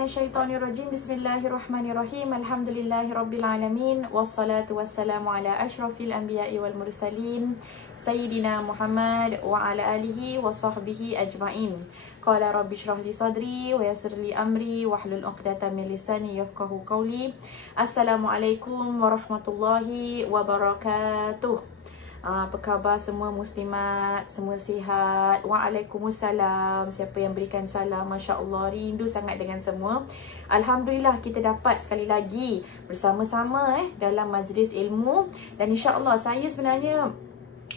minasyaitonirrajim. Bismillahirrahmanirrahim. Alhamdulillahirabbil alamin wassalatu wassalamu ala asyrafil anbiya'i wal mursalin sayyidina Muhammad wa ala alihi wa sahbihi ajma'in. Qala rabbi shrah li sadri wa yassir li amri wahlul 'uqdatam min lisani yafqahu qawli. Assalamualaikum warahmatullahi wabarakatuh. Apa khabar semua muslimat? Semua sihat? Waalaikumsalam. Siapa yang berikan salam? Masya Allah, rindu sangat dengan semua. Alhamdulillah kita dapat sekali lagi bersama-sama dalam majlis ilmu. Dan insya Allah saya sebenarnya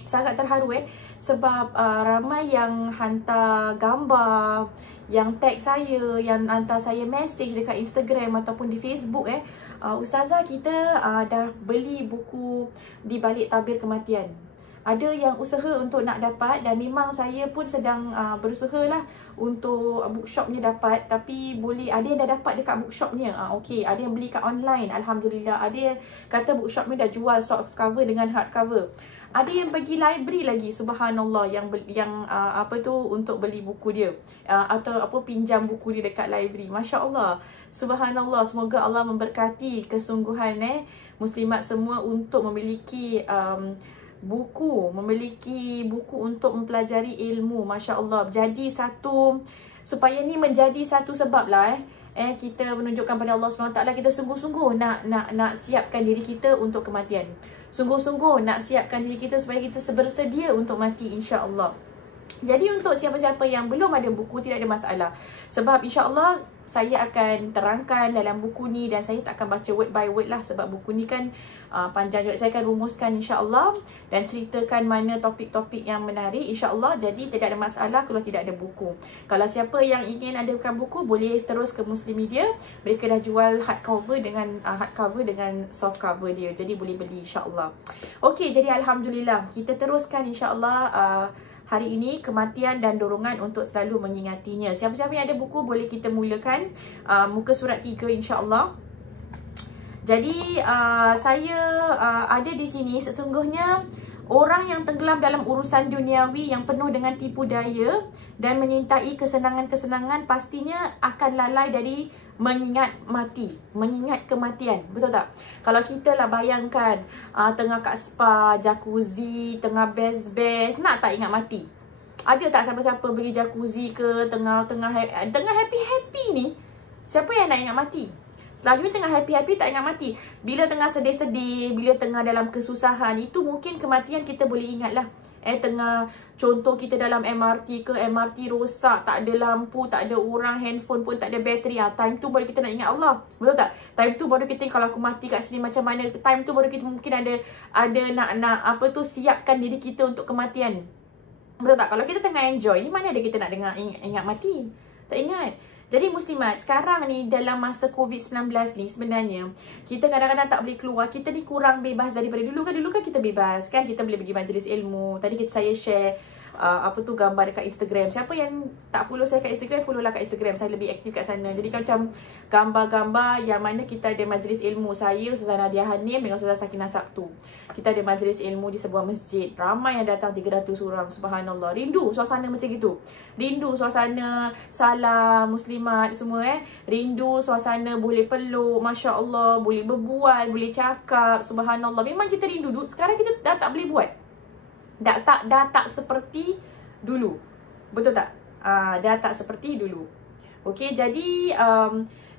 sangat terharu sebab ramai yang hantar gambar, yang tag saya, yang hantar saya message dekat Instagram ataupun di Facebook Ustazah, kita dah beli buku Di Balik Tabir Kematian. Ada yang usaha untuk nak dapat dan memang saya pun sedang berusaha lah untuk bookshopnya dapat. Tapi boleh, ada yang dah dapat dekat bookshopnya. Okey, ada yang beli kat online. Alhamdulillah. Ada yang kata bookshopnya dah jual soft cover dengan hard cover. Ada yang pergi library lagi, subhanallah, yang untuk beli buku dia atau pinjam buku dia dekat library. Masya Allah, subhanallah. Semoga Allah memberkati kesungguhan muslimat semua untuk memiliki memiliki buku untuk mempelajari ilmu. Masya Allah. Jadi supaya ni menjadi satu sebab lah kita menunjukkan pada Allah SWT kita sungguh-sungguh nak siapkan diri kita untuk kematian. Sungguh-sungguh nak siapkan diri kita supaya kita bersedia untuk mati, insya-Allah. Jadi untuk siapa-siapa yang belum ada buku, tidak ada masalah. Sebab insya-Allah saya akan terangkan dalam buku ni dan saya tak akan baca word by word lah sebab buku ni kan panjang juga. Saya akan rumuskan insya-Allah dan ceritakan mana topik-topik yang menarik insya-Allah. Jadi tidak ada masalah kalau tidak ada buku. Kalau siapa yang ingin adakan buku, boleh terus ke Muslim Media. Mereka dah jual hardcover dengan soft cover dia. Jadi boleh beli insya-Allah. Okey, jadi alhamdulillah kita teruskan insya-Allah hari ini kematian dan dorongan untuk selalu mengingatinya. Siapa-siapa yang ada buku boleh kita mulakan muka surat 3 insya-Allah. Jadi saya ada di sini. Sesungguhnya orang yang tenggelam dalam urusan duniawi yang penuh dengan tipu daya dan menyintai kesenangan-kesenangan pastinya akan lalai dari mengingat mati, mengingat kematian. Betul tak? Kalau kita lah bayangkan tengah kat spa, jacuzzi, tengah best, nak tak ingat mati? Ada tak siapa-siapa pergi jacuzzi ke tengah happy-happy ni? Siapa yang nak ingat mati? Selalunya tengah happy-happy tak ingat mati. Bila tengah sedih-sedih, bila tengah dalam kesusahan, itu mungkin kematian kita boleh ingat lah. Tengah contoh kita dalam MRT ke, MRT rosak, tak ada lampu, tak ada orang, handphone pun tak ada bateri. Time tu baru kita nak ingat Allah. Betul tak? Time tu baru kita, kalau aku mati kat sini macam mana, time tu baru kita mungkin ada nak siapkan diri kita untuk kematian. Betul tak? Kalau kita tengah enjoy, mana ada kita nak dengar ingat mati? Tak ingat. Jadi muslimat, sekarang ni dalam masa COVID-19 ni sebenarnya kita kadang-kadang tak boleh keluar. Kita ni kurang bebas daripada dulu kan. Dulu kan kita bebas kan. Kita boleh pergi majlis ilmu. Tadi saya share gambar dekat Instagram. Siapa yang tak follow saya kat Instagram, follow lah kat Instagram. Saya lebih aktif kat sana. Jadi macam gambar-gambar yang mana kita ada majlis ilmu. Saya, Ustazah Nadia Hanim dengan Ustazah Sakinah Sabtu. Kita ada majlis ilmu di sebuah masjid. Ramai yang datang, 300 orang. Subhanallah. Rindu suasana macam gitu. Rindu suasana salam muslimat semua Rindu suasana boleh peluk, Masya Allah, boleh berbual, boleh cakap. Subhanallah. Memang kita rindu. Sekarang kita dah tak boleh buat. Dah tak seperti dulu. Betul tak? Dah tak seperti dulu. Okey, jadi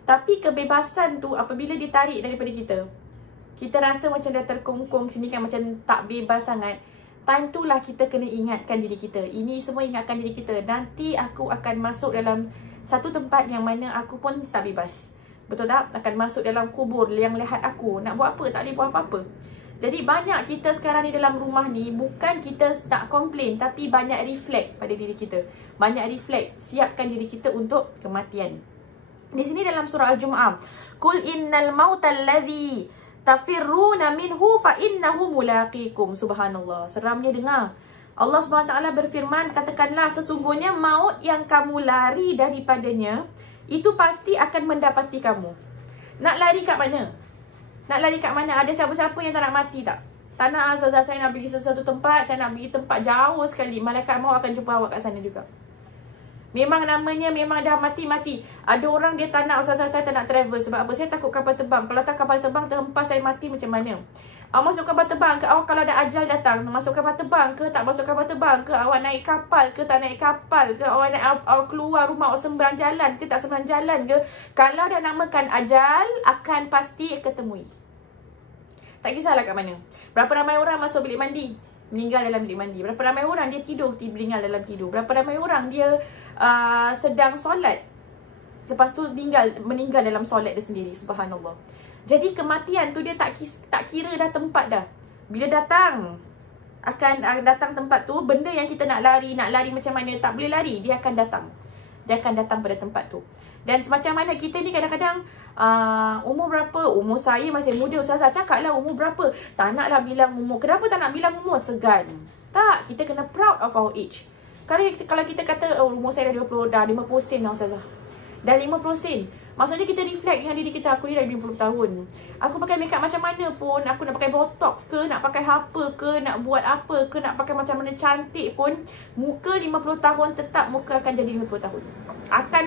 tapi kebebasan tu apabila ditarik daripada kita rasa macam dah terkongkong sini kan, macam tak bebas sangat. Time tu lah kita kena ingatkan diri kita. Ini semua ingatkan diri kita. Nanti aku akan masuk dalam satu tempat yang mana aku pun tak bebas. Betul tak? Akan masuk dalam kubur yang lihat aku. Nak buat apa? Tak boleh buat apa-apa. Jadi banyak kita sekarang ni dalam rumah ni, bukan kita tak komplain, tapi banyak reflect pada diri kita. Banyak reflect, siapkan diri kita untuk kematian. Di sini dalam surah Al-Jumu'ah, Qul innal mautal ladzi tafirruna minhu fa innahu mulaqikum. Subhanallah, seramnya dengar. Allah SWT berfirman, katakanlah sesungguhnya maut yang kamu lari daripadanya, itu pasti akan mendapati kamu. Nak lari kat mana? Nak lari kat mana? Ada siapa-siapa yang tak nak mati tak? Tak nak, Ustazah, saya nak pergi sesuatu tempat, saya nak pergi tempat jauh sekali. Malaikat maut akan jumpa awak kat sana juga. Memang namanya memang dah mati-mati. Ada orang dia tak nak, saya tak nak travel. Sebab apa? Saya takut kapal terbang. Kalau tak kapal terbang terhempas, saya mati macam mana? Awak masuk kapal terbang ke? Awak kalau ada ajal datang, masuk kapal terbang ke? Tak masuk kapal terbang ke? Awak naik kapal ke? Tak naik kapal ke? Awak keluar rumah, awak semberang jalan ke? Tak semberang jalan ke? Kalau dah namakan ajal, akan pasti ketemui. Tak kisahlah kat mana. Berapa ramai orang masuk bilik mandi, meninggal dalam bilik mandi. Berapa ramai orang dia tidur, meninggal dalam tidur. Berapa ramai orang dia sedang solat, lepas tu meninggal dalam solat dia sendiri. Subhanallah. Jadi kematian tu dia tak kira dah tempat dah. Bila datang, akan datang tempat tu, benda yang kita nak lari macam mana, tak boleh lari, dia akan datang. Dia akan datang pada tempat tu. Dan semacam mana kita ni kadang-kadang umur berapa? Umur saya masih muda, Ustazah. Cakaplah umur berapa? Tak naklah bilang umur. Kenapa tak nak bilang umur? Segan. Tak, kita kena proud of our age. Kalau kita kata umur saya dah 50 sen lah, Ustazah. Dah 50 sen. Maksudnya kita reflect dengan diri kita, aku ni dah 50 tahun. Aku pakai makeup macam mana pun, aku nak pakai botox ke, nak pakai apa ke, nak buat apa ke, nak pakai macam mana cantik pun, muka 50 tahun tetap muka akan jadi 50 tahun.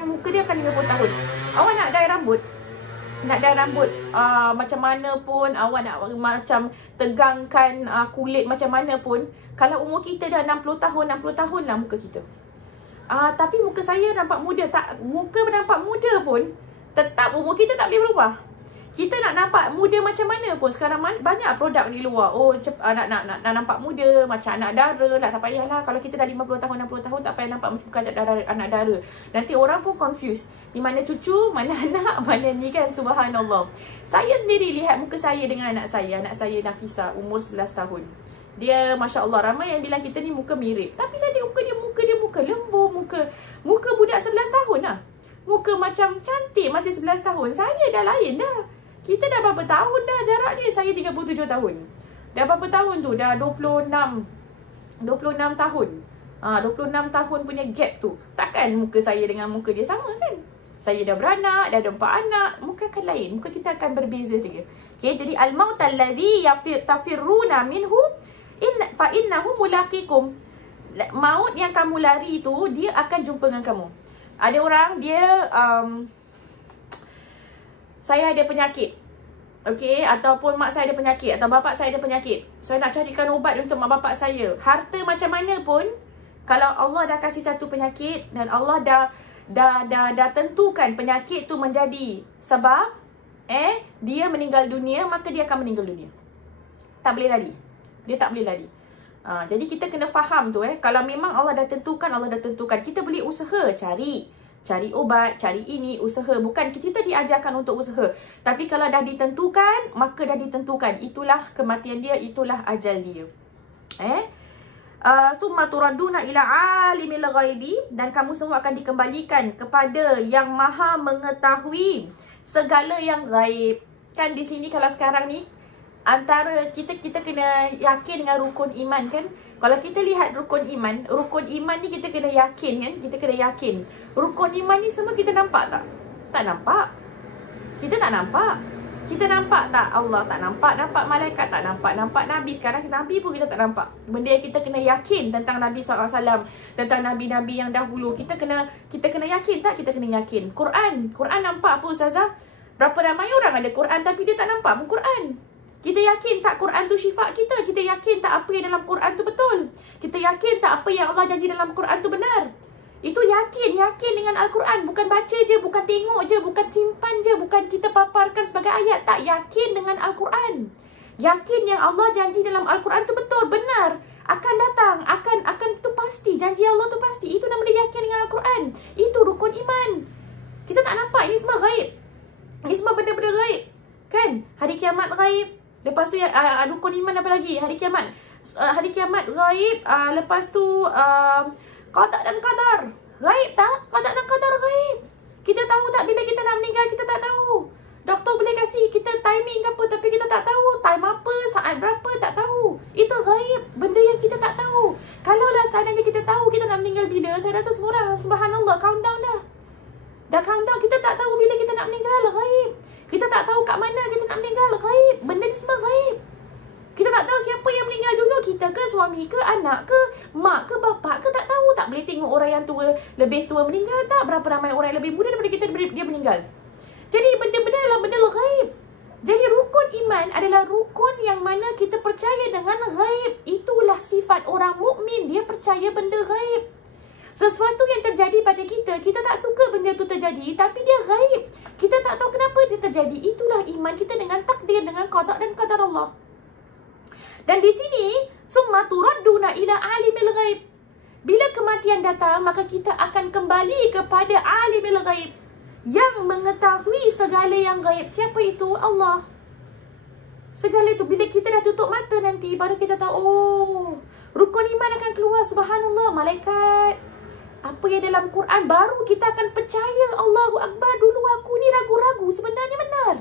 Muka dia akan 50 tahun. Awak nak dye rambut, macam mana pun, awak nak macam tegangkan kulit macam mana pun, kalau umur kita dah 60 tahun lah muka kita. Tapi muka saya nampak muda. Muka nampak muda pun, tetap umur kita tak boleh berubah. Kita nak nampak muda macam mana pun. Sekarang banyak produk di luar. Nak nampak muda macam anak dara lah. Tak payahlah. Kalau kita dah 50 tahun, 60 tahun, tak payah nampak muka anak dara. Nanti orang pun confused. Di mana cucu, mana anak, mana ni kan. Subhanallah. Saya sendiri lihat muka saya dengan anak saya. Anak saya Nafisa, umur 11 tahun. Dia Masya Allah, ramai yang bilang kita ni muka mirip. Tapi saya tengok muka dia muka lembu, muka budak 11 tahun lah. Muka macam cantik masih 11 tahun. Saya dah lain dah. Kita dah berapa tahun dah jarak dia. Saya 37 tahun. Dah berapa tahun tu? Dah 26 tahun. 26 tahun punya gap tu. Takkan muka saya dengan muka dia sama kan? Saya dah beranak, dah ada 4 anak. Muka akan lain. Muka kita akan berbeza juga. Okay, jadi al-maut alladhi tafirruna minhu fa innahu mulaqikum. Maut yang kamu lari tu, dia akan jumpa dengan kamu. Ada orang dia saya ada penyakit, okey, ataupun mak saya ada penyakit, atau bapak saya ada penyakit. Saya nak carikan ubat untuk mak bapak saya. Harta macam mana pun, kalau Allah dah kasih satu penyakit dan Allah dah tentukan penyakit tu menjadi sebab dia meninggal dunia, maka dia akan meninggal dunia. Tak boleh lari. Dia tak boleh lari. Jadi kita kena faham tu kalau memang Allah dah tentukan, kita boleh usaha cari obat, cari ini, usaha. Bukan kita diajarkan untuk usaha. Tapi kalau dah ditentukan, maka dah ditentukan. Itulah kematian dia, itulah ajal dia. Thumma turaduna ila alimil ghaibi, dan kamu semua akan dikembalikan kepada yang maha mengetahui segala yang gaib. Kan di sini kalau sekarang ni, antara kita kena yakin dengan rukun iman kan. Kalau kita lihat rukun iman ni kita kena yakin kan. Kita kena yakin. Rukun iman ni semua kita nampak tak? Tak nampak. Kita tak nampak. Kita nampak tak Allah? Tak nampak. Nampak malaikat? Tak nampak. Nampak Nabi. Sekarang Nabi pun kita tak nampak. Benda yang kita kena yakin tentang Nabi SAW, tentang Nabi-Nabi yang dahulu. Kita kena yakin tak? Kita kena yakin. Quran nampak apa Ustazah? Berapa ramai orang ada Quran tapi dia tak nampak pun Quran. Kita yakin tak Quran tu syifa kita? Kita yakin tak apa yang dalam Quran tu betul? Kita yakin tak apa yang Allah janji dalam Quran tu benar? Itu yakin dengan Al-Quran. Bukan baca je, bukan tengok je, bukan simpan je, bukan kita paparkan sebagai ayat. Tak, yakin dengan Al-Quran. Yakin yang Allah janji dalam Al-Quran tu betul, benar, akan datang, akan tu pasti, janji Allah tu pasti. Itu nama dia yakin dengan Al-Quran. Itu rukun iman. Kita tak nampak, ini semua gaib. Ini semua benda-benda gaib. Kan? Hari kiamat gaib. Lepas tu rukun iman apa lagi? Hari kiamat. Hari kiamat gaib. Lepas tu qada dan qadar. Gaib tak? Qada dan qadar gaib. Kita tahu tak bila kita nak meninggal? Kita tak tahu. Doktor boleh kasih kita timing apa, tapi kita tak tahu. Time apa, saat berapa, tak tahu. Itu gaib. Benda yang kita tak tahu. Kalaulah seandainya kita tahu kita nak meninggal bila, saya rasa semua orang, subhanallah, countdown dah. Dah countdown. Kita tak tahu bila kita nak meninggal. Gaib. Kita tak tahu kat mana kita nak meninggal. Gaib. Benda ni semua gaib. Kita tak tahu siapa yang meninggal dulu, kita ke, suami ke, anak ke, mak ke bapak ke tak tahu. Tak boleh tengok orang yang tua, lebih tua meninggal tak. Berapa ramai orang yang lebih muda daripada kita dia meninggal. Jadi benda-benda adalah benda ghaib. Jadi rukun iman adalah rukun yang mana kita percaya dengan ghaib. Itulah sifat orang mukmin, dia percaya benda ghaib. Sesuatu yang terjadi pada kita, kita tak suka benda tu terjadi, tapi dia ghaib. Kita tak tahu kenapa dia terjadi. Itulah iman kita dengan takdir, dengan qada dan qadar Allah. Dan di sini, summa turadduna ila alimil ghaib. Bila kematian datang, maka kita akan kembali kepada alimil ghaib, yang mengetahui segala yang gaib. Siapa itu? Allah. Segala itu, bila kita dah tutup mata nanti, baru kita tahu, oh, rukun iman akan keluar. Subhanallah, malaikat, apa yang dalam Quran, baru kita akan percaya. Allahu Akbar, dulu aku ni ragu-ragu, sebenarnya benar.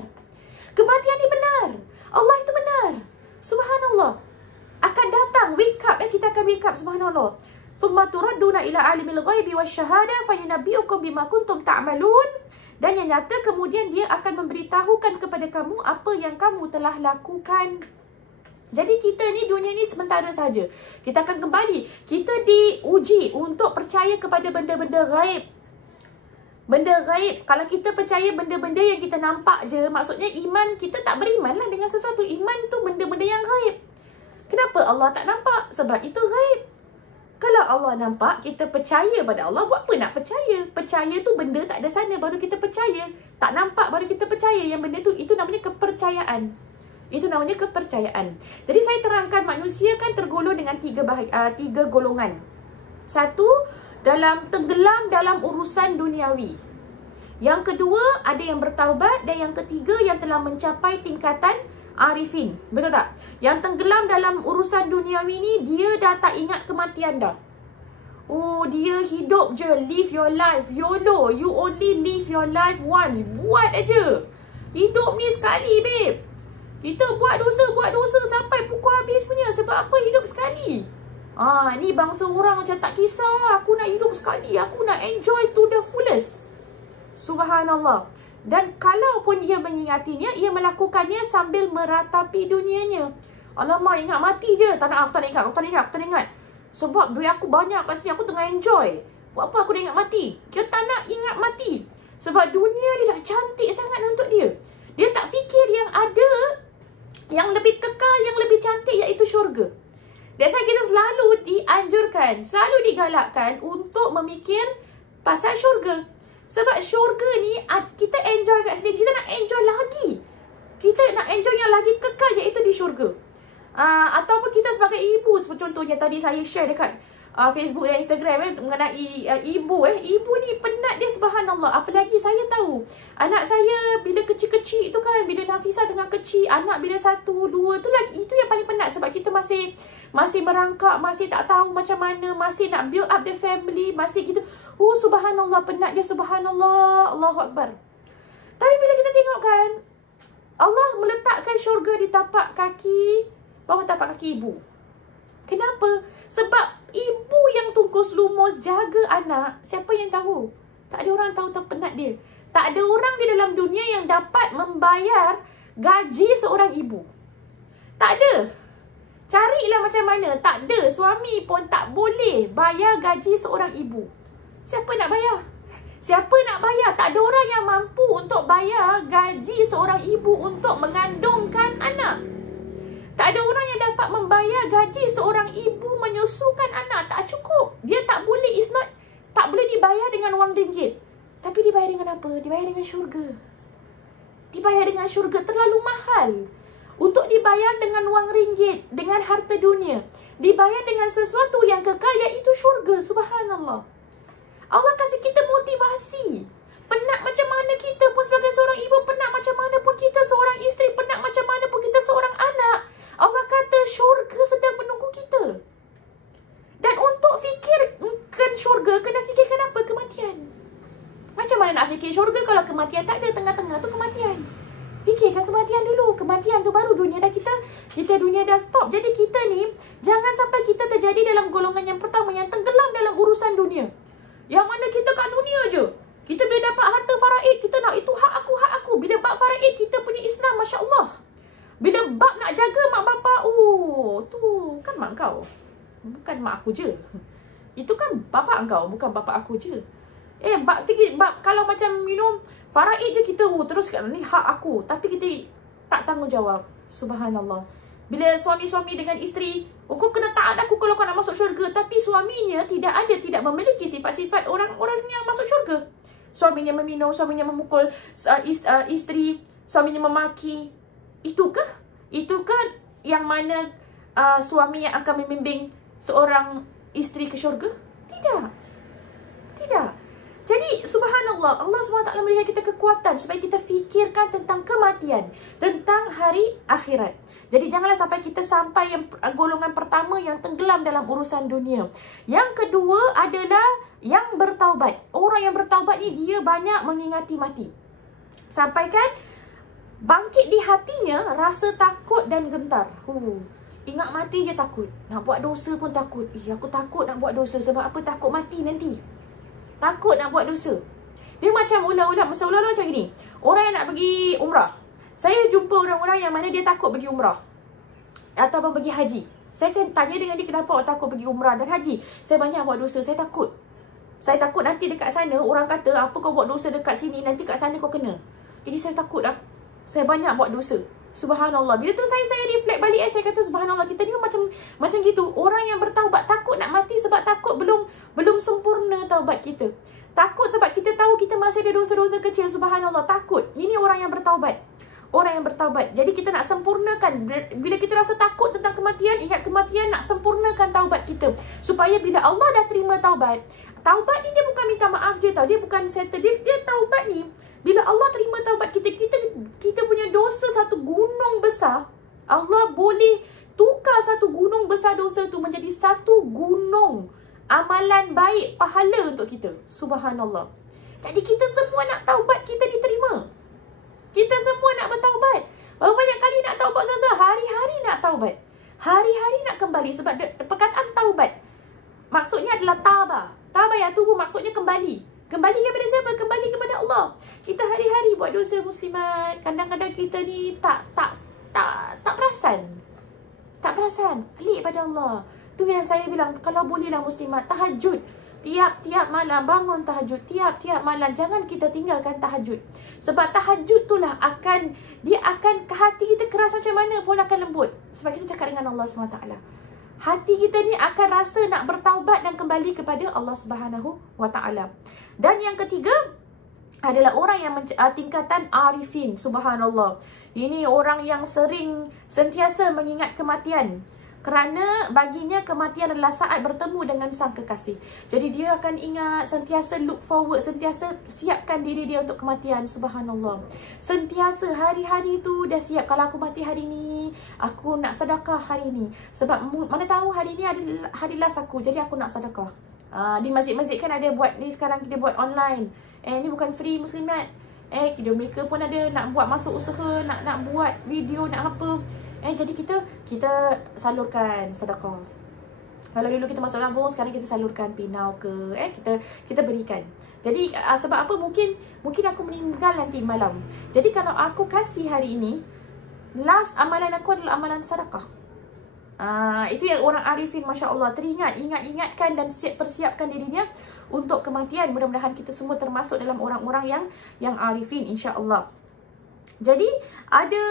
Kematian ni benar. Allah itu benar. Subhanallah. Akan datang, wake up, kita akan wake up. Subhanallah. Thumma turadduna ila alimil ghaibi wasyahada fayunabbiukum bima kuntum ta'malun. Dan yang nyata kemudian dia akan memberitahukan kepada kamu apa yang kamu telah lakukan. Jadi kita ni, dunia ni sementara saja. Kita akan kembali. Kita diuji untuk percaya kepada benda-benda gaib. Benda gaib. Kalau kita percaya benda-benda yang kita nampak je, maksudnya iman, kita tak beriman lah dengan sesuatu. Iman tu benda-benda yang gaib. Kenapa Allah tak nampak? Sebab itu gaib. Kalau Allah nampak, kita percaya pada Allah. Buat apa nak percaya? Percaya tu benda tak ada sana, baru kita percaya. Tak nampak, baru kita percaya. Yang benda tu, itu namanya kepercayaan. Itu namanya kepercayaan. Jadi saya terangkan, manusia kan tergolong dengan tiga golongan. Satu, tenggelam dalam urusan duniawi. Yang kedua, ada yang bertaubat. Dan yang ketiga, yang telah mencapai tingkatan arifin. Betul tak? Yang tenggelam dalam urusan duniawi ni, dia dah tak ingat kematian dah. Oh, dia hidup je. Live your life. YOLO. You only live your life once. Buat aja. Hidup ni sekali, babe. Kita buat dosa sampai pukul habis punya. Sebab apa? Hidup sekali. Ni bangsa orang macam tak kisah. Aku nak hidup sekali. Aku nak enjoy to the fullest. Subhanallah. Dan kalaupun ia mengingatinya, ia melakukannya sambil meratapi dunianya. Alamak, ingat mati je. Tak nak, aku tak nak ingat. Sebab duit aku banyak kat sini, aku tengah enjoy. Buat apa aku dah ingat mati? Dia tak nak ingat mati. Sebab dunia ni dah cantik sangat untuk dia. Dia tak fikir yang ada, yang lebih kekal, yang lebih cantik, iaitu syurga. That's why kita selalu dianjurkan, selalu digalakkan untuk memikir pasal syurga. Sebab syurga ni, kita enjoy kat sini. Kita nak enjoy lagi. Kita nak enjoy yang lagi kekal, iaitu di syurga. Ataupun kita sebagai ibu, seperti contohnya tadi saya share dekat Facebook dan Instagram mengenai ibu. Ibu ni penat dia, subhanallah. Apalagi saya tahu, anak saya bila kecil-kecil tu kan, bila Nafisah tengah kecil, anak bila 1, 2 tu lagi, itu yang paling penat. Sebab kita masih merangkak, masih tak tahu macam mana, masih nak build up the family, masih gitu. Subhanallah, penat dia, subhanallah, Allahu Akbar. Tapi bila kita tengok kan, Allah meletakkan syurga di tapak kaki, bawah tapak kaki ibu. Kenapa? Sebab ibu yang tungkus lumus jaga anak, siapa yang tahu? Tak ada orang tahu penat dia. Tak ada orang di dalam dunia yang dapat membayar gaji seorang ibu. Tak ada. Carilah macam mana. Tak ada. Suami pun tak boleh bayar gaji seorang ibu. Siapa nak bayar? Siapa nak bayar? Tak ada orang yang mampu untuk bayar gaji seorang ibu untuk mengandungkan anak. Tak ada orang yang dapat membayar gaji seorang ibu menyusukan anak. Tak cukup. Dia tak boleh. Tak boleh dibayar dengan wang ringgit. Tapi dibayar dengan apa? Dibayar dengan syurga. Dibayar dengan syurga. Terlalu mahal untuk dibayar dengan wang ringgit, dengan harta dunia. Dibayar dengan sesuatu yang kekal, iaitu syurga. Subhanallah. Allah kasih kita motivasi. Penat macam mana kita pun sebagai seorang ibu, penat macam mana pun kita seorang isteri, penat macam mana pun kita seorang anak, Allah kata syurga sedang menunggu kita. Dan untuk fikirkan syurga, kena fikirkan apa? Kematian. Macam mana nak fikir syurga kalau kematian tak ada? Tengah-tengah tu kematian. Fikirkan kematian dulu. Kematian tu baru dunia dah kita dunia dah stop. Jadi kita ni, jangan sampai kita terjadi dalam golongan yang pertama, yang tenggelam dalam urusan dunia. Yang mana kita kat dunia je. Kita boleh dapat harta faraid, kita nak itu hak aku. Bila bab faraid, kita punya Islam, Masya Allah. Bila bab nak jaga mak bapak, tu kan mak kau. Bukan mak aku je. Itu kan bapa engkau, bukan bapa aku je. Kalau macam faraid je kita terus kat ni hak aku, tapi kita tak tanggungjawab. Subhanallah. Bila suami-suami dengan isteri, kau kena taat aku kalau kau nak masuk syurga, tapi suaminya tidak memiliki sifat-sifat orang-orang yang masuk syurga. Suaminya meminum, suaminya memukul isteri, suaminya memaki. Itukah yang mana suami yang akan membimbing seorang isteri ke syurga? Tidak. Jadi subhanallah, Allah SWT memberikan kita kekuatan supaya kita fikirkan tentang kematian, tentang hari akhirat. Jadi janganlah sampai kita sampai yang golongan pertama yang tenggelam dalam urusan dunia. Yang kedua adalah yang bertaubat. Orang yang bertaubat ni dia banyak mengingati mati. Sampaikan bangkit di hatinya rasa takut dan gentar. Ingat mati je takut. Nak buat dosa pun takut. Aku takut nak buat dosa. Sebab apa? Takut mati nanti. Takut nak buat dosa. Dia macam ular-ular macam gini. Orang yang nak pergi umrah. Saya jumpa orang-orang yang mana dia takut pergi umrah ataupun pergi haji. Saya akan tanya dengan dia, kenapa awak takut pergi umrah dan haji? Saya banyak buat dosa, saya takut. Saya takut nanti dekat sana orang kata, apa kau buat dosa dekat sini, nanti kat sana kau kena. Jadi saya takut dah. Saya banyak buat dosa. Subhanallah. Bila tu saya reflect balik, saya kata subhanallah, kita ni macam gitu. Orang yang bertaubat takut nak mati sebab takut belum sempurna taubat kita. Takut sebab kita tahu kita masih ada dosa-dosa kecil. Subhanallah, takut. Ini orang yang bertaubat. Orang yang bertaubat. Jadi kita nak sempurnakan. Bila kita rasa takut tentang kematian, ingat kematian, nak sempurnakan taubat kita. Supaya bila Allah dah terima taubat, taubat ni dia bukan minta maaf je tau. Dia bukan settle. Dia taubat ni, bila Allah terima taubat kita punya dosa satu gunung besar, Allah boleh tukar satu gunung besar dosa tu menjadi satu gunung amalan baik, pahala untuk kita. Subhanallah. Jadi kita semua nak taubat kita diterima. Kita semua nak bertaubat. Berapa banyak kali nak taubat sahaja? Hari-hari nak taubat. Hari-hari nak kembali. Sebab perkataan taubat maksudnya adalah tabah. Tabah ya tubuh maksudnya kembali. Kembali kepada siapa? Kembali kepada Allah. Kita hari-hari buat dosa muslimat. Kadang-kadang kita ni tak perasan. Tak perasan. Balik pada Allah. Tu yang saya bilang, kalau bolehlah muslimat tahajud. Tiap-tiap malam bangun tahajud. Tiap-tiap malam jangan kita tinggalkan tahajud. Sebab tahajud itulah dia akan ke hati kita keras macam mana pun akan lembut. Sebab kita cakap dengan Allah SWT. Hati kita ni akan rasa nak bertaubat dan kembali kepada Allah Subhanahu wa taala. Dan yang ketiga adalah orang yang tingkatan arifin. Subhanallah. Ini orang yang sentiasa mengingat kematian. Kerana baginya kematian adalah saat bertemu dengan sang kekasih. Jadi dia akan ingat, sentiasa look forward, sentiasa siapkan diri dia untuk kematian. Subhanallah. Sentiasa hari-hari tu dah siap, kalau aku mati hari ni, aku nak sedekah hari ni. Sebab mana tahu hari ni adalah hari last aku, jadi aku nak sedekah. Di masjid-masjid kan ada buat ni, sekarang kita buat online. Ni bukan free muslimat. Mereka pun ada nak buat masuk usaha, nak buat video, nak apa. Jadi kita salurkan sedekah. Kalau dulu kita masuk kampung, sekarang kita salurkan pinau ke, kita berikan. Jadi sebab apa? Mungkin aku meninggal nanti malam. Jadi kalau aku kasih hari ini, last amalan aku adalah amalan sedekah. Itu yang orang arifin, Masya Allah, ingatkan dan persiapkan dirinya untuk kematian. Mudah-mudahan kita semua termasuk dalam orang-orang yang arifin, insya Allah. Jadi ada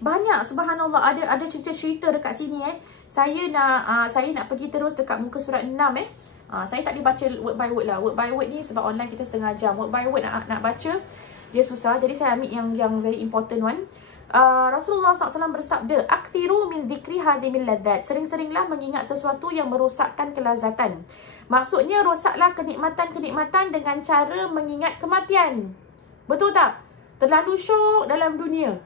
banyak, subhanallah, ada cerita-cerita dekat sini. Saya nak pergi terus dekat muka surat 6. Saya tak dibaca word by word lah. Word by word ni sebab online kita setengah jam. Word by word nak baca dia susah. Jadi saya ambil yang very important one. Rasulullah SAW bersabda, "Aktiru min dzikri hadimil ladzat." Sering-seringlah mengingat sesuatu yang merosakkan kelazatan. Maksudnya rosaklah kenikmatan-kenikmatan dengan cara mengingat kematian. Betul tak? Terlalu syok dalam dunia.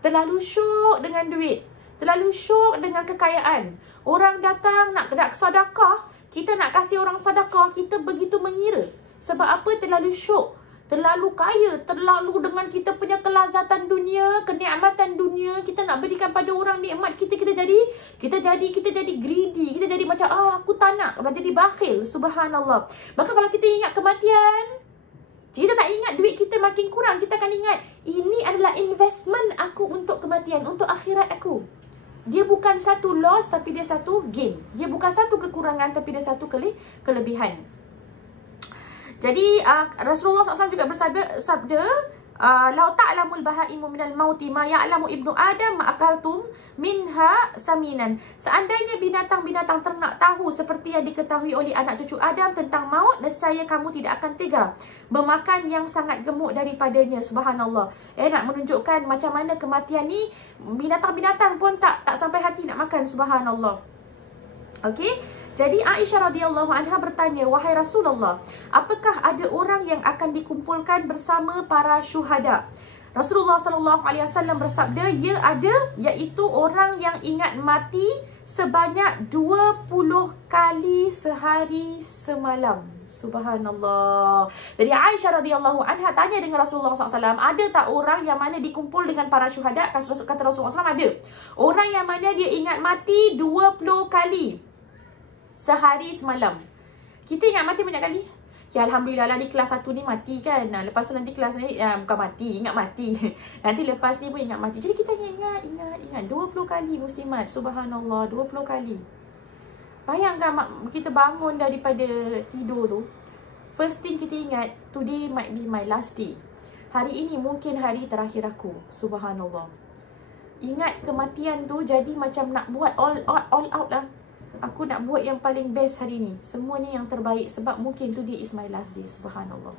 Terlalu syok dengan duit. Terlalu syok dengan kekayaan. Orang datang nak sedekah, kita nak kasih orang sedekah, kita begitu mengira. Sebab apa? Terlalu syok. Terlalu kaya, terlalu dengan kita punya kelazatan dunia, kenikmatan dunia, kita nak berikan pada orang nikmat kita jadi greedy, kita jadi macam aku tak nak, jadi bakhil. Subhanallah. Maka kalau kita ingat kematian, kita tak ingat duit kita makin kurang, kita akan ingat ini adalah investment aku untuk kematian, untuk akhirat aku. dia bukan satu loss tapi dia satu gain. Dia bukan satu kekurangan tapi dia satu kelebihan. Jadi Rasulullah SAW juga bersabda, "Lau ta'lamul bahaimu minal mauti ma ya'lamu ibnu Adam ma akaltum minha saminan." Seandainya binatang-binatang ternak tahu seperti yang diketahui oleh anak cucu Adam tentang maut, nescaya kamu tidak akan tega memakan yang sangat gemuk daripadanya. Subhanallah. Nak menunjukkan macam mana kematian ni binatang-binatang pun tak sampai hati nak makan. Subhanallah. Okey. Jadi Aisyah radhiyallahu anha bertanya, "Wahai Rasulullah, apakah ada orang yang akan dikumpulkan bersama para syuhada?" Rasulullah sallallahu alaihi wasallam bersabda, "Ya ada, iaitu orang yang ingat mati sebanyak 20 kali sehari semalam." Subhanallah. Jadi Aisyah radhiyallahu anha tanya dengan Rasulullah SAW, ada tak orang yang mana dikumpul dengan para syuhada? Kata Rasulullah SAW, ada. Orang yang mana dia ingat mati 20 kali sehari semalam. Kita ingat mati banyak kali. Ya, Alhamdulillah lah di kelas 1 ni mati kan. Lepas tu nanti kelas ni bukan mati, ingat mati. Nanti lepas ni pun ingat mati. Jadi kita ingat 20 kali muslimat. Subhanallah, 20 kali. Bayangkan kita bangun daripada tidur tu, first thing kita ingat, today might be my last day. Hari ini mungkin hari terakhir aku. Subhanallah. Ingat kematian tu jadi macam nak buat all out lah. Aku nak buat yang paling best hari ni. Semuanya yang terbaik sebab mungkin today is my last day. Subhanallah.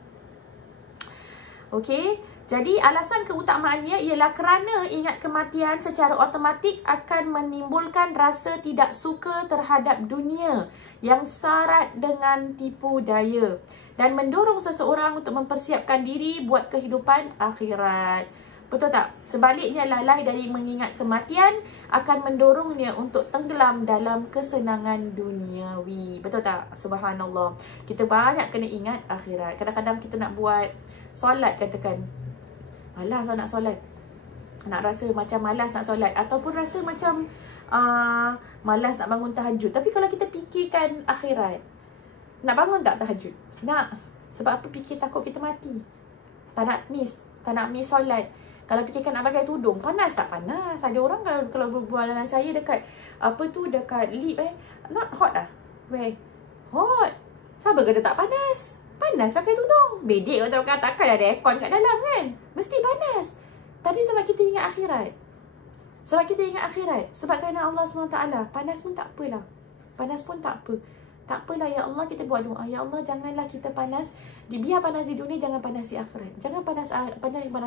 Okey. Jadi alasan keutamaannya ialah kerana ingat kematian secara automatik akan menimbulkan rasa tidak suka terhadap dunia yang syarat dengan tipu daya dan mendorong seseorang untuk mempersiapkan diri buat kehidupan akhirat. Betul tak? Sebaliknya lalai dari mengingat kematian akan mendorongnya untuk tenggelam dalam kesenangan duniawi. Betul tak? Subhanallah. Kita banyak kena ingat akhirat. Kadang-kadang kita nak buat solat, katakan malas nak solat. Nak rasa macam malas nak solat. Ataupun rasa macam malas nak bangun tahajud. Tapi kalau kita fikirkan akhirat, nak bangun tak tahajud? Nak. Sebab apa? Fikir takut kita mati. Tak nak miss solat. Kalau fikirkan nak pakai tudung, panas tak panas? Ada orang kalau berbual dengan saya dekat dekat lift not hot lah. Weh, hot. Sabar kata tak panas? Panas pakai tudung. Bedek kalau takkan ada aircon kat dalam kan? Mesti panas. Tapi sebab kita ingat akhirat. Sebab kerana Allah SWT, panas pun tak apalah. Panas pun tak apa. Tak apalah, ya Allah, kita buat doa. Ya Allah, janganlah kita panas. Biar panas di dunia, jangan panas di akhirat. Jangan panas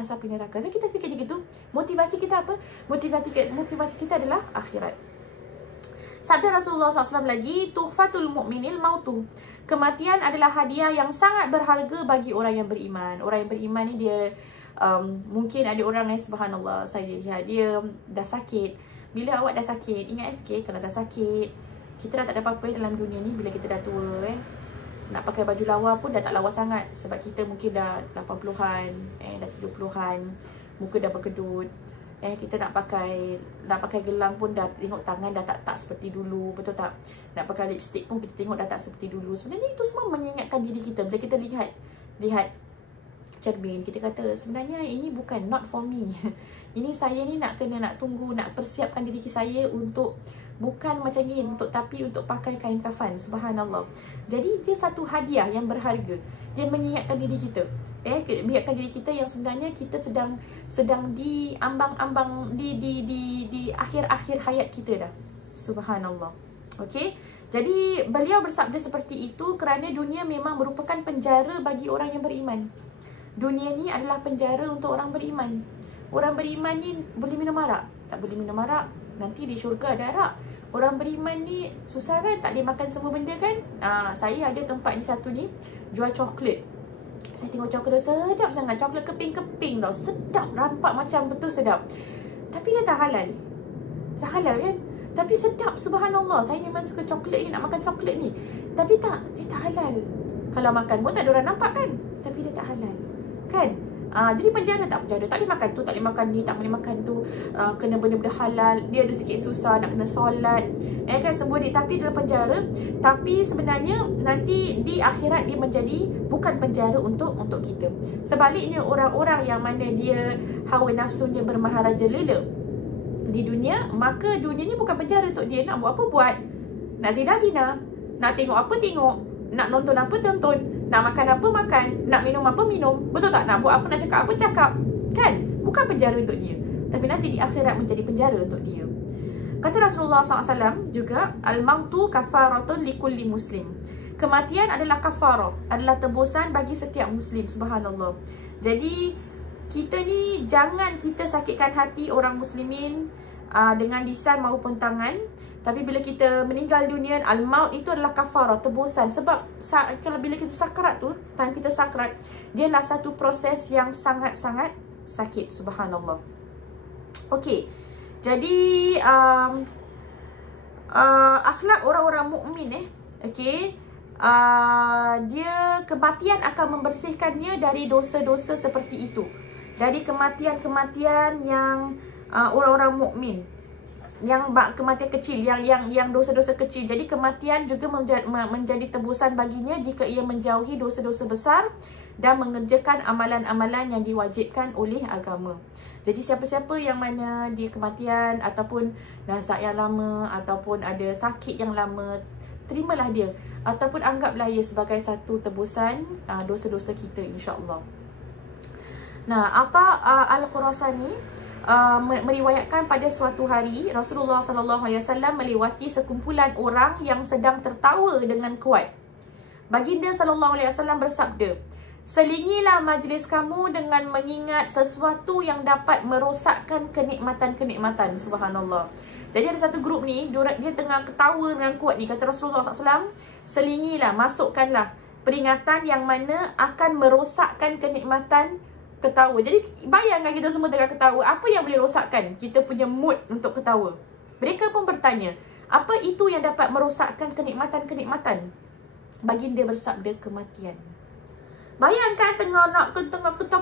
api neraka. Kita fikir macam itu. Motivasi kita apa? Motivasi kita adalah akhirat. Sabda Rasulullah SAW lagi, tuhfatul mu'minil mautu. Kematian adalah hadiah yang sangat berharga bagi orang yang beriman. Orang yang beriman ni dia, mungkin ada orang yang subhanallah, saya lihat dia dah sakit. Bila awak dah sakit, ingat fikir kalau dah sakit, kita dah tak ada apa-apa dalam dunia ni. Bila kita dah tua nak pakai baju lawa pun dah tak lawa sangat. Sebab kita mungkin dah 80-an, dah 70-an, muka dah berkedut. Kita nak pakai gelang pun dah tengok tangan dah tak seperti dulu. Betul tak? Nak pakai lipstick pun kita tengok dah tak seperti dulu. Sebenarnya itu semua mengingatkan diri kita. Bila kita lihat cermin, kita kata sebenarnya ini bukan not for me. Ini saya ni nak tunggu, nak persiapkan diri saya untuk bukan macam ni tapi untuk pakai kain kafan. Subhanallah. Jadi dia satu hadiah yang berharga. Dia mengingatkan diri kita. Mengingatkan diri kita yang sebenarnya kita sedang di ambang-ambang di akhir-akhir hayat kita dah. Subhanallah. Okey. Jadi beliau bersabda seperti itu kerana dunia memang merupakan penjara bagi orang yang beriman. Dunia ni adalah penjara untuk orang beriman. Orang beriman ni boleh minum arak? Tak boleh minum arak. Nanti di syurga ada arak. Orang beriman ni susah kan? Tak boleh makan semua benda kan? Saya ada tempat ni satu ni jual coklat. Saya tengok coklat sedap sangat. Coklat keping-keping tau. Sedap. Rampak macam betul sedap. Tapi dia tak halal. Tak halal kan? Tapi sedap, subhanallah. Saya memang suka coklat ni. Nak makan coklat ni. Tapi dia tak halal. Kalau makan pun tak ada orang nampak kan? Tapi dia tak halal. Kan? Jadi penjara tak penjara. Tak boleh makan tu, tak boleh makan ni, tak boleh makan tu. Kena benda-benda halal. Dia ada sikit susah nak kena solat. Kan semua ni. Tapi dalam penjara. Tapi sebenarnya nanti di akhirat dia menjadi bukan penjara untuk kita. Sebaliknya orang-orang yang mana dia hawa nafsunya bermaharaja lela. di dunia, maka dunia ni bukan penjara untuk dia. Nak buat apa buat, nak zina, nak tengok apa tengok, nak nonton apa tonton, nak makan apa makan, nak minum apa minum. Betul tak? Nak buat apa, nak cakap apa cakap. Kan? Bukan penjara untuk dia, tapi nanti di akhirat menjadi penjara untuk dia. Kata Rasulullah SAW juga, al-mautu kafaratun likulli muslim. Kematian adalah kafarah, adalah tebusan bagi setiap muslim. Subhanallah. Jadi kita ni jangan kita sakitkan hati orang muslimin dengan lisan maupun tangan. Tapi bila kita meninggal dunia, al-maut itu adalah kafarah, tebusan. Sebab kalau bila kita sakrat tu, time kita sakrat, dia adalah satu proses yang sangat-sangat sakit. Subhanallah. Okey. Jadi akhlak orang-orang mukmin okey, dia kematian akan membersihkannya dari dosa-dosa seperti itu. Dari kematian-kematian yang orang-orang mukmin, yang kematian kecil, yang dosa-dosa kecil. Jadi kematian juga menjadi tebusan baginya jika ia menjauhi dosa-dosa besar dan mengerjakan amalan-amalan yang diwajibkan oleh agama. Jadi siapa-siapa yang mana dia kematian ataupun nazak yang lama ataupun ada sakit yang lama, terimalah dia ataupun anggaplah ia sebagai satu tebusan dosa-dosa kita, insya-Allah. Nah, Atha Al-Khurasani meriwayatkan pada suatu hari Rasulullah SAW melewati sekumpulan orang yang sedang tertawa dengan kuat. Baginda SAW bersabda, "Selingilah majlis kamu dengan mengingat sesuatu yang dapat merosakkan kenikmatan-kenikmatan." Subhanallah. Jadi ada satu grup ni, dia tengah ketawa dengan kuat ni. Kata Rasulullah SAW, selingilah, masukkanlah peringatan yang mana akan merosakkan kenikmatan ketawa. Jadi bayangkan kita semua tengah ketawa, apa yang boleh rosakkan kita punya mood untuk ketawa? Mereka pun bertanya, apa itu yang dapat merosakkan kenikmatan-kenikmatan? Baginda bersabda, kematian. Bayangkan tengah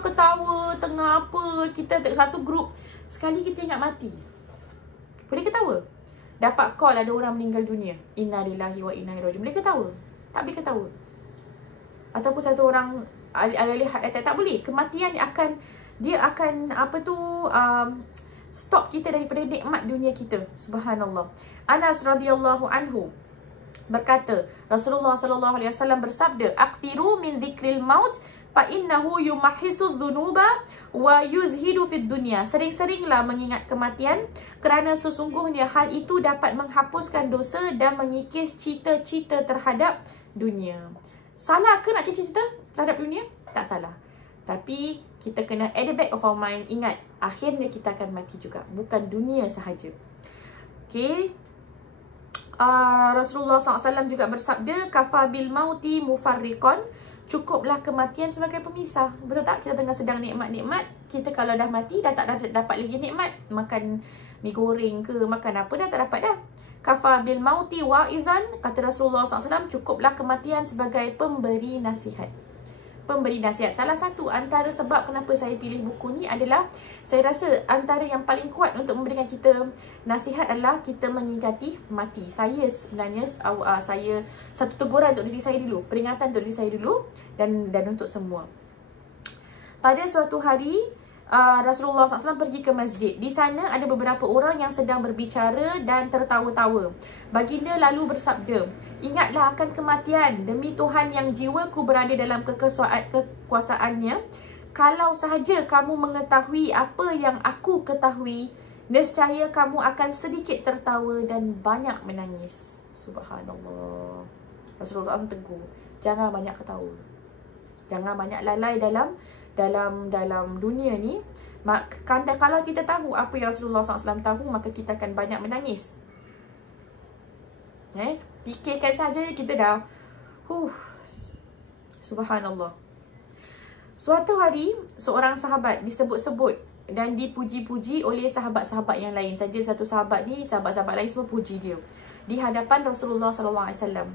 ketawa, tengah apa, kita satu grup, sekali kita ingat mati, boleh ketawa? Dapat call ada orang meninggal dunia, inna lillahi wa inna ilaihi raji'un, boleh ketawa? Tak boleh ketawa. Ataupun satu orang alih-alih tak boleh. Kematian dia akan stop kita daripada nikmat dunia kita. Subhanallah. Anas radhiyallahu anhu berkata, Rasulullah SAW bersabda, "Aqtiru min dzikril maut fa innahu yumahhisu dzunuba wa yuzhidu fid dunya." Sering-seringlah mengingat kematian kerana sesungguhnya hal itu dapat menghapuskan dosa dan mengikis cita-cita terhadap dunia. Salah ke nak cita-cita terhadap dunia? Tak salah. Tapi kita kena at the back of our mind, ingat akhirnya kita akan mati juga, bukan dunia sahaja. Okay. Rasulullah SAW juga bersabda, "Kafa bil mauti mufarriqan." Cukuplah kematian sebagai pemisah. Betul tak? Kita tengah sedang nikmat-nikmat, kita kalau dah mati dah tak dapat lagi nikmat. Makan mi goreng ke, makan apa dah tak dapat dah. Kafa bil mauti wa'izan, kata Rasulullah SAW, cukuplah kematian sebagai pemberi nasihat. Pemberi nasihat. Salah satu antara sebab kenapa saya pilih buku ni adalah saya rasa antara yang paling kuat untuk memberikan kita nasihat adalah kita mengingati mati. Saya sebenarnya saya satu teguran untuk diri saya dulu, peringatan untuk diri saya dulu dan untuk semua. Pada suatu hari Rasulullah SAW pergi ke masjid. Di sana ada beberapa orang yang sedang berbicara dan tertawa-tawa. Baginda lalu bersabda, "Ingatlah akan kematian. Demi Tuhan yang jiwaku berada dalam kekuasaannya, kalau sahaja kamu mengetahui apa yang aku ketahui, nescaya kamu akan sedikit tertawa dan banyak menangis." Subhanallah. Rasulullah tegur, jangan banyak ketawa, jangan banyak lalai dalam dunia ni. Kalau kita tahu apa yang Rasulullah SAW tahu, maka kita akan banyak menangis. Fikirkan saja kita dah Subhanallah. Suatu hari seorang sahabat disebut-sebut dan dipuji-puji oleh sahabat-sahabat yang lain. Saja satu sahabat ni, sahabat-sahabat lain semua puji dia di hadapan Rasulullah SAW.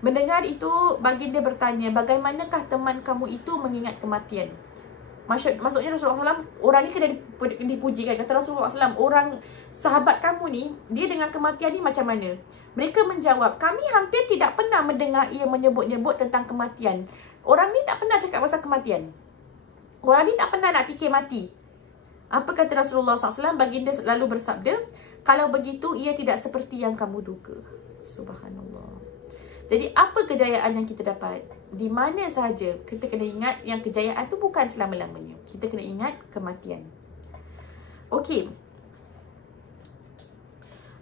Mendengar itu, baginda bertanya, "Bagaimanakah teman kamu itu mengingat kematian?" Maksudnya Rasulullah SAW, orang ni kena dipuji kan. Kata Rasulullah SAW, orang sahabat kamu ni, dia dengan kematian ni macam mana? Mereka menjawab, "Kami hampir tidak pernah mendengar ia menyebut-nyebut tentang kematian." Orang ni tak pernah cakap pasal kematian. Orang ni tak pernah nak fikir mati. Apa kata Rasulullah SAW? Baginda lalu bersabda, kalau begitu ia tidak seperti yang kamu duga. Subhanallah. Jadi apa kejayaan yang kita dapat? Di mana sahaja kita kena ingat yang kejayaan tu bukan selama-lamanya. Kita kena ingat kematian. Okey.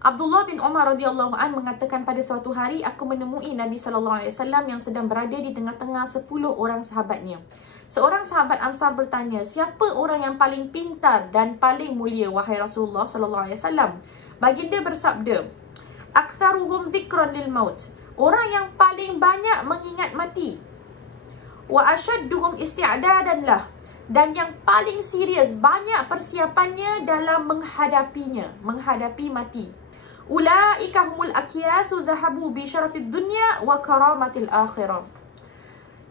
Abdullah bin Umar radhiyallahu an mengatakan, pada suatu hari aku menemui Nabi sallallahu alaihi wasallam yang sedang berada di tengah-tengah 10 orang sahabatnya. Seorang sahabat Ansar bertanya, siapa orang yang paling pintar dan paling mulia wahai Rasulullah sallallahu alaihi wasallam? Baginda bersabda, aktsaruhum dzikran lil maut. Orang yang paling banyak mengingat mati. Wa asyadduhum isti'dadan lah. Dan yang paling serius, banyak persiapannya dalam menghadapinya, menghadapi mati. Ulaika humul akyasu dhahabu bi syarafid dunya wa karamatil akhirah.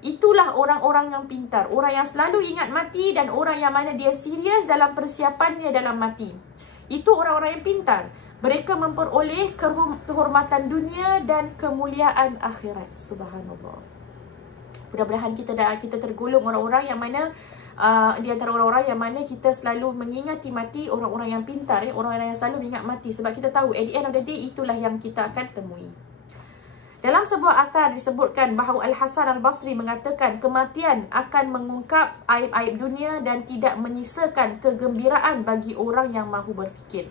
Itulah orang-orang yang pintar, orang yang selalu ingat mati dan orang yang mana dia serius dalam persiapannya dalam mati. Itu orang-orang yang pintar. Mereka memperoleh kehormatan dunia dan kemuliaan akhirat. Subhanallah. Mudah-mudahan kita tergolong orang-orang yang mana di antara orang-orang yang mana kita selalu mengingati mati, orang-orang yang pintar, orang-orang yang selalu mengingat mati. Sebab kita tahu at the end of the day itulah yang kita akan temui. Dalam sebuah athar disebutkan bahawa Al-Hasan Al-Basri mengatakan kematian akan mengungkap aib-aib dunia dan tidak menyisakan kegembiraan bagi orang yang mahu berfikir.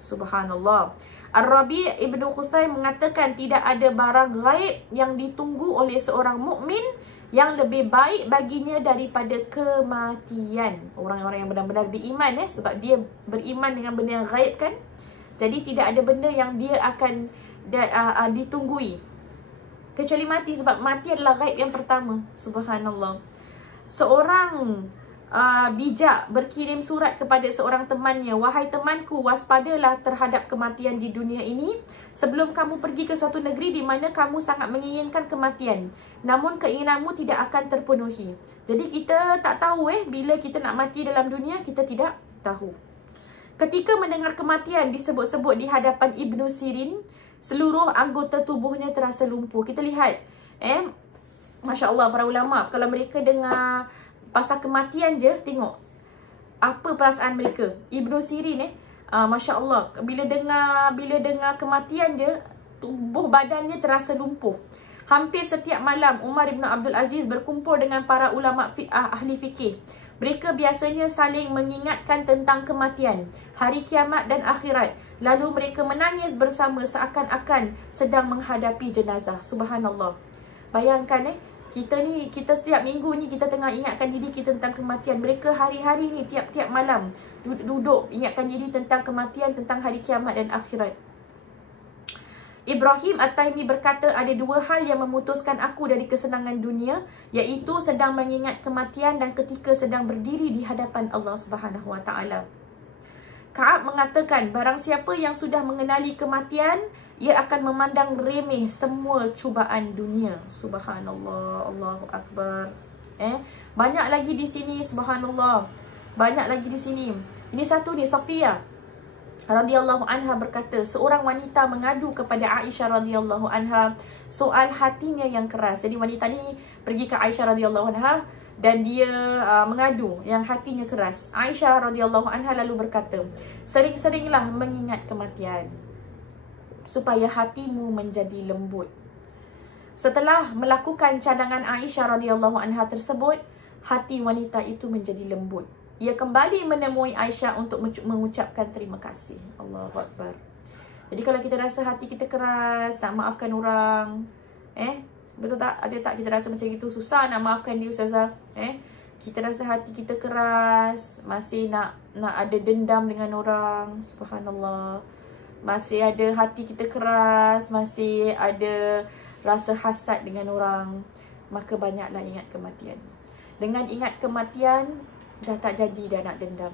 Subhanallah. Ar-Rabi' Ibn Khuzaim mengatakan tidak ada barang gaib yang ditunggu oleh seorang mukmin yang lebih baik baginya daripada kematian. Orang-orang yang benar-benar beriman sebab dia beriman dengan benda yang gaib kan. Jadi tidak ada benda yang dia akan ditunggui kecuali mati, sebab mati adalah gaib yang pertama. Subhanallah. Seorang bijak berkirim surat kepada seorang temannya, wahai temanku, waspadalah terhadap kematian di dunia ini sebelum kamu pergi ke suatu negeri di mana kamu sangat menginginkan kematian, namun keinginanmu tidak akan terpenuhi. Jadi kita tak tahu bila kita nak mati dalam dunia, kita tidak tahu. Ketika mendengar kematian disebut-sebut di hadapan Ibnu Sirin, seluruh anggota tubuhnya terasa lumpuh. Kita lihat Masya Allah, para ulama kalau mereka dengar pasal kematian je, tengok apa perasaan mereka. Ibnu Sirin Masya Allah, bila dengar kematian je, tubuh badannya terasa lumpuh. Hampir setiap malam Umar bin Abdul Aziz berkumpul dengan para ulama ahli fikih. Mereka biasanya saling mengingatkan tentang kematian, hari kiamat dan akhirat. Lalu mereka menangis bersama seakan-akan sedang menghadapi jenazah. Subhanallah. Bayangkan kita setiap minggu ni kita tengah ingatkan diri kita tentang kematian. Mereka hari-hari ni tiap-tiap malam duduk ingatkan diri tentang kematian, tentang hari kiamat dan akhirat. Ibrahim At-Taimi berkata, ada dua hal yang memutuskan aku dari kesenangan dunia, iaitu sedang mengingat kematian dan ketika sedang berdiri di hadapan Allah Subhanahu Wa Taala. Ka'ab mengatakan, barang siapa yang sudah mengenali kematian, ia akan memandang remeh semua cubaan dunia. Subhanallah, Allahu Akbar. Banyak lagi di sini, subhanallah. Banyak lagi di sini. Ini satu ni, Safiyah radhiyallahu anha berkata, seorang wanita mengadu kepada Aisyah radhiyallahu anha soal hatinya yang keras. Jadi wanita ni pergi ke Aisyah radhiyallahu anha dan dia mengadu yang hatinya keras. Aisyah radhiyallahu anha lalu berkata, sering-seringlah mengingat kematian supaya hatimu menjadi lembut. Setelah melakukan cadangan Aisyah radhiyallahu anha tersebut, hati wanita itu menjadi lembut. Ia kembali menemui Aisyah untuk mengucapkan terima kasih. Allahu Akbar. Jadi kalau kita rasa hati kita keras, nak maafkan orang, betul tak? Ada tak kita rasa macam itu? Susah nak maafkan dia, Ustazah. Kita rasa hati kita keras, masih nak ada dendam dengan orang. Subhanallah. Masih ada hati kita keras, masih ada rasa hasad dengan orang. Maka banyaklah ingat kematian. Dengan ingat kematian, dah tak jadi dah nak dendam.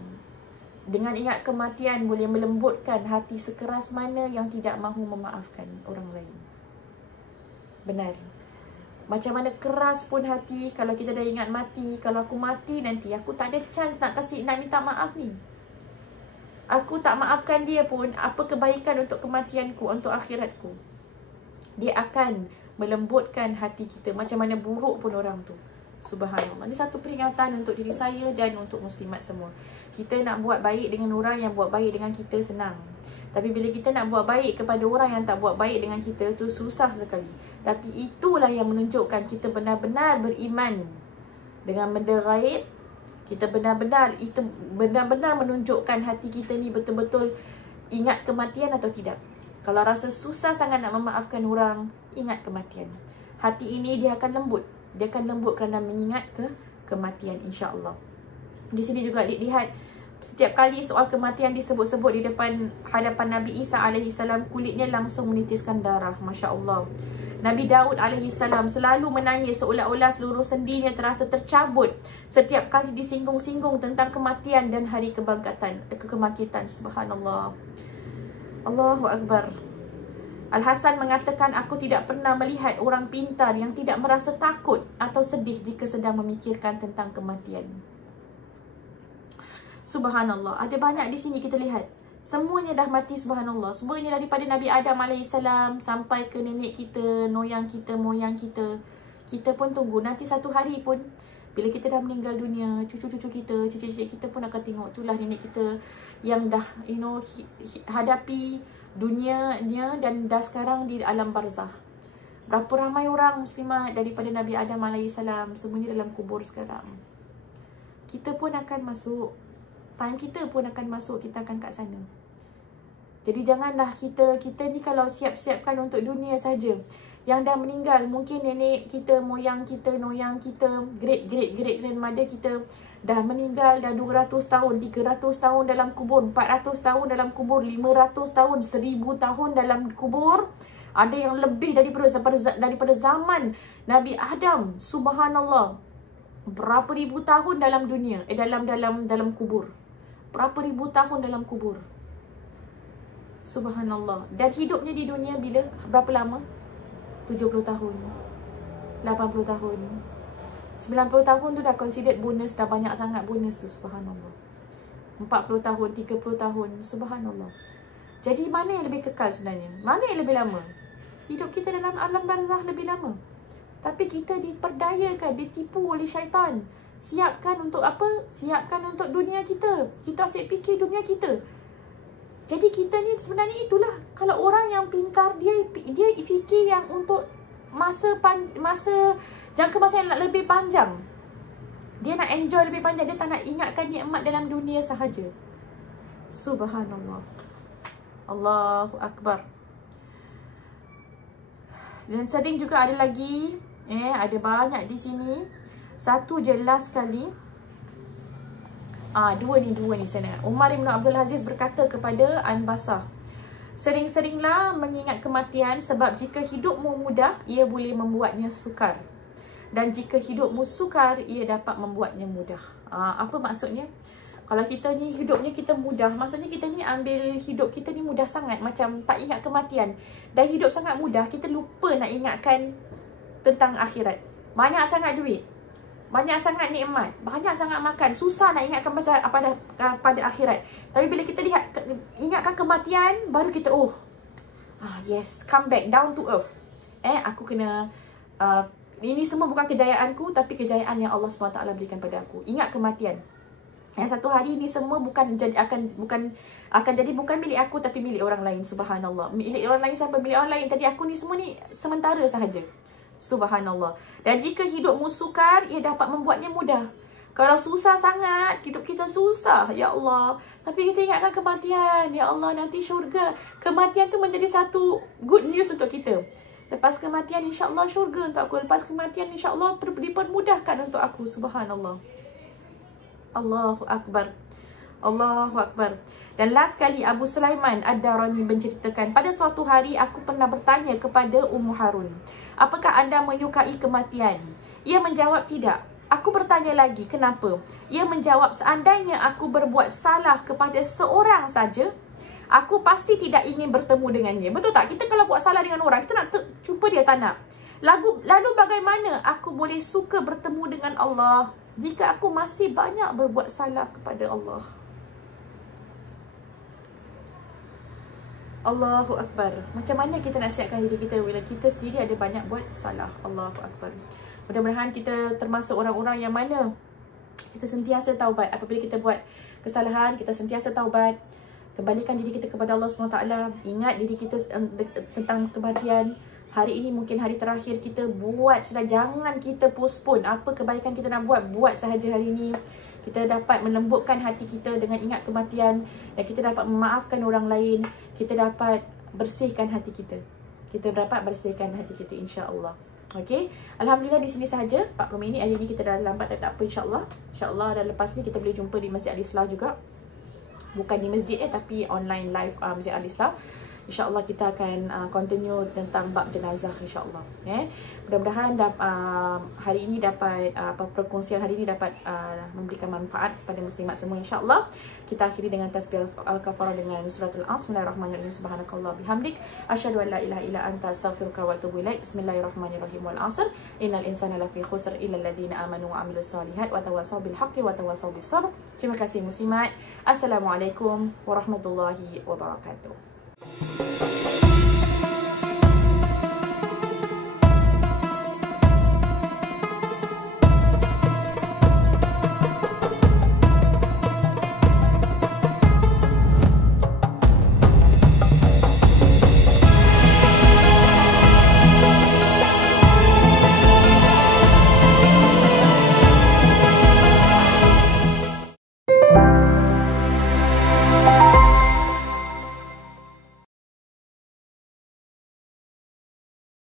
Dengan ingat kematian boleh melembutkan hati sekeras mana yang tidak mahu memaafkan orang lain. Benar. Macam mana keras pun hati, kalau kita dah ingat mati, kalau aku mati nanti, aku tak ada chance nak minta maaf ni. Aku tak maafkan dia pun, apa kebaikan untuk kematianku, untuk akhiratku. Dia akan melembutkan hati kita, macam mana buruk pun orang tu. Subhanallah. Ini satu peringatan untuk diri saya dan untuk muslimat semua. Kita nak buat baik dengan orang yang buat baik dengan kita senang. Tapi bila kita nak buat baik kepada orang yang tak buat baik dengan kita, tu susah sekali. Tapi itulah yang menunjukkan kita benar-benar beriman dengan benda gaib. Kita benar-benar, itu benar-benar menunjukkan hati kita ni betul-betul ingat kematian atau tidak. Kalau rasa susah sangat nak memaafkan orang, ingat kematian. Hati ini dia akan lembut. Dia akan lembut kerana mengingat kematian, insya-Allah. Di sini juga lihat, setiap kali soal kematian disebut-sebut di depan hadapan Nabi Isa alaihissalam, kulitnya langsung menitiskan darah. Masya Allah. Nabi Daud alaihissalam selalu menangis seolah-olah seluruh sendinya terasa tercabut setiap kali disinggung-singgung tentang kematian dan hari kebangkitan. Subhanallah. Allahu Akbar. Al-Hasan mengatakan, aku tidak pernah melihat orang pintar yang tidak merasa takut atau sedih jika sedang memikirkan tentang kematian. Subhanallah. Ada banyak di sini kita lihat. Semuanya dah mati, subhanallah. Semuanya daripada Nabi Adam AS sampai ke nenek kita, noyang kita, moyang kita. Kita pun tunggu. Nanti satu hari pun, bila kita dah meninggal dunia, cucu-cucu kita, cicit-cicit kita pun akan tengok. Itulah nenek kita yang dah, hadapi dunianya dan dah sekarang di alam barzah. Berapa ramai orang muslimat daripada Nabi Adam AS semuanya dalam kubur sekarang. Kita pun akan masuk. Time kita pun akan masuk, kita akan kat sana. Jadi janganlah kita ni kalau siap-siapkan untuk dunia saja. Yang dah meninggal, mungkin nenek kita, moyang kita, noyang kita, great grandmother kita dah meninggal dah 200 tahun, 300 tahun dalam kubur, 400 tahun dalam kubur, 500 tahun, 1000 tahun dalam kubur. Ada yang lebih daripada zaman Nabi Adam. Subhanallah. Berapa ribu tahun dalam dunia, dalam kubur. Berapa ribu tahun dalam kubur. Subhanallah. Dan hidupnya di dunia bila? Berapa lama? 70 tahun. 80 tahun. 90 tahun tu dah considered bonus, dah banyak sangat bonus tu, subhanallah. 40 tahun, 30 tahun, subhanallah. Jadi mana yang lebih kekal sebenarnya? Mana yang lebih lama? Hidup kita dalam alam barzah lebih lama. Tapi kita diperdayakan, ditipu oleh syaitan. Siapkan untuk apa? Siapkan untuk dunia kita. Kita asyik fikir dunia kita. Jadi kita ni sebenarnya itulah. Kalau orang yang pintar, dia fikir yang untuk jangka masa yang lebih panjang. Dia nak enjoy lebih panjang. Dia tak nak ingatkan nikmat dalam dunia sahaja. Subhanallah. Allahu Akbar. Dan sering juga ada lagi, ada banyak di sini. Satu je last sekali. Dua ni saya nak. Umar Ibn Abdul Aziz berkata kepada Anbasah, sering-seringlah mengingat kematian, sebab jika hidupmu mudah, ia boleh membuatnya sukar. Dan jika hidupmu sukar, ia dapat membuatnya mudah. Apa maksudnya? Kalau kita ni hidupnya kita mudah, maksudnya kita ni ambil hidup kita ni mudah sangat, macam tak ingat kematian. Dan hidup sangat mudah, kita lupa nak ingatkan tentang akhirat. Banyak sangat duit, banyak sangat nikmat, banyak sangat makan, susah nak ingatkan pada akhirat. Tapi bila kita ingatkan kematian, baru kita yes, come back down to earth. Aku kena ini semua bukan kejayaanku, tapi kejayaan yang Allah SWT berikan pada aku. Ingat kematian. Satu hari ini semua bukan jadi bukan milik aku, tapi milik orang lain. Subhanallah. Milik orang lain siapa? Milik orang lain. Tadi aku ni semua ni sementara sahaja. Subhanallah. Dan jika hidupmu sukar, ia dapat membuatnya mudah. Kalau susah sangat, hidup kita susah, ya Allah. Tapi kita ingatkan kematian, ya Allah, nanti syurga. Kematian tu menjadi satu good news untuk kita. Lepas kematian, insya-Allah syurga untuk aku. Lepas kematian, insya-Allah dipermudahkan untuk aku. Subhanallah. Allahu Akbar. Allahu Akbar. Dan last kali Abu Sulaiman Ad-Darani menceritakan, pada suatu hari aku pernah bertanya kepada Ummu Harun, apakah anda menyukai kematian? Ia menjawab tidak. Aku bertanya lagi, kenapa? Ia menjawab, seandainya aku berbuat salah kepada seorang saja, aku pasti tidak ingin bertemu dengannya. Betul tak? Kita kalau buat salah dengan orang, kita nak jumpa dia, tak nak. Lalu bagaimana aku boleh suka bertemu dengan Allah jika aku masih banyak berbuat salah kepada Allah? Allahu Akbar. Macam mana kita nak siapkan diri kita bila kita sendiri ada banyak buat salah? Allahu Akbar. Mudah-mudahan kita termasuk orang-orang yang mana kita sentiasa taubat. Apabila kita buat kesalahan, kita sentiasa taubat. Kembalikan diri kita kepada Allah SWT. Ingat diri kita tentang kematian. Hari ini mungkin hari terakhir kita buat sudah. Jangan kita postpone. Apa kebaikan kita nak buat, buat sahaja hari ini. Kita dapat melembutkan hati kita dengan ingat kematian. Dan kita dapat memaafkan orang lain. Kita dapat bersihkan hati kita. Kita dapat bersihkan hati kita, insya-Allah. Okey. Alhamdulillah di sini sahaja 40 minit. Hari ini kita dah lambat tapi tak apa, insya-Allah. Insya-Allah dan lepas ni kita boleh jumpa di Masjid Al-Islah juga. Bukan di masjid tapi online live Masjid Al-Islah. InsyaAllah kita akan continue tentang bab jenazah, insyaAllah. Mudah-mudahan hari ini dapat perkongsian hari ini dapat memberikan manfaat kepada muslimat semua, insyaAllah. Kita akhiri dengan tasbih al-kafarah dengan suratul As. Bismillahirrahmanirrahim. Subhanakallah bihamdik asyhadu an la ilaha illa anta astaghfiruka wa atubu ilaik. Bismillahirrahmanirrahim. Wal 'asr innal insana lafi khusr illa alladziina amanu wa 'amilus shalihat wa tawassaw bil haqqi wa tawassaw bis sabr. Terima kasih muslimat. Assalamualaikum warahmatullahi wabarakatuh.